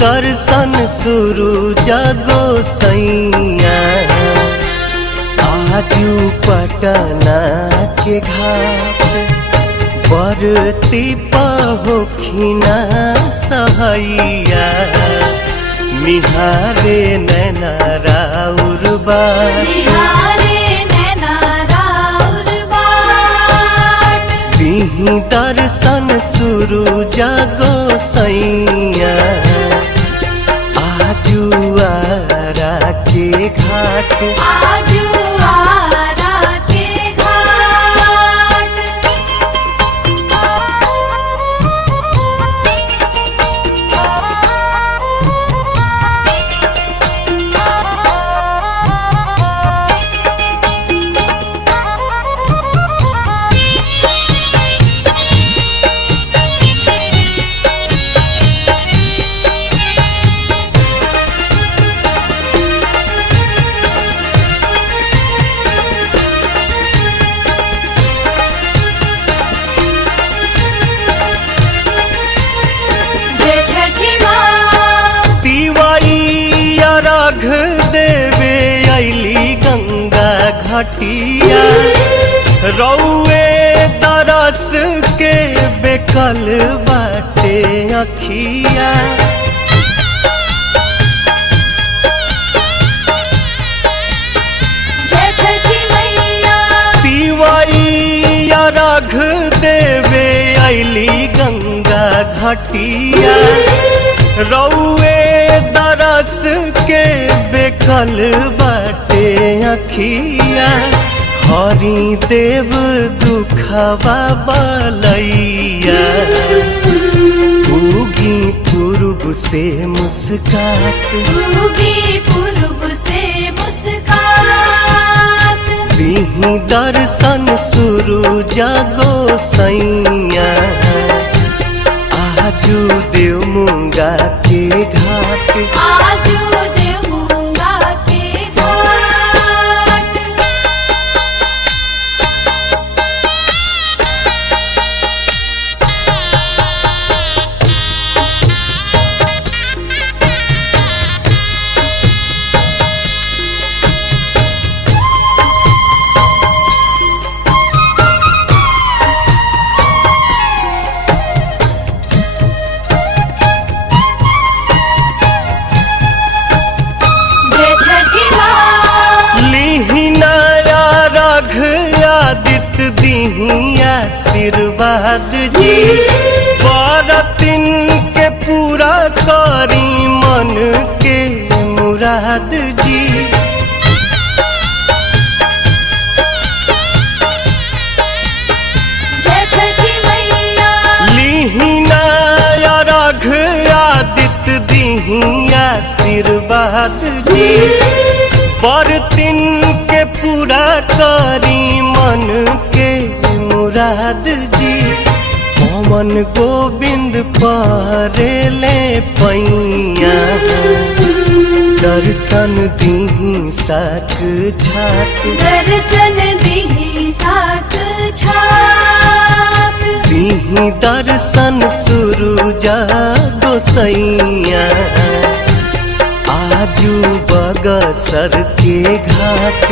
दर्शन शुरू जागो सैया आजू पटना के घाट बरती पहोखिना सहैया निहारे नैना राउर बाट दीही दर्शन शुरू जागो सैया आजू आरा के घाट देवे अली गंगा घाटिया रौए तरस के बेकल बाटे अखिया तिवाई अर्घ देवे अली गंगा घाटिया रौए दरस के बेकल बाटे अखिया हरि देव दुखवा बलैया उगी पूर्व से मुस्कात दीही दर्शन शुरू जागो सैया आजू देव मुंगा के घाट दीही आशीर्वाद जी बरतिन के पूरा करी मन के मुराद जी लीहिना अर्घ आदित्य दीही आशीर्वाद जी बरतिन के पूरा करी मन के मुराद जी पवन गोविंद परेले पैया दर्शन दीही साक छात दीही दर्शन शुरू जागो सैया आजू बगसर के घाट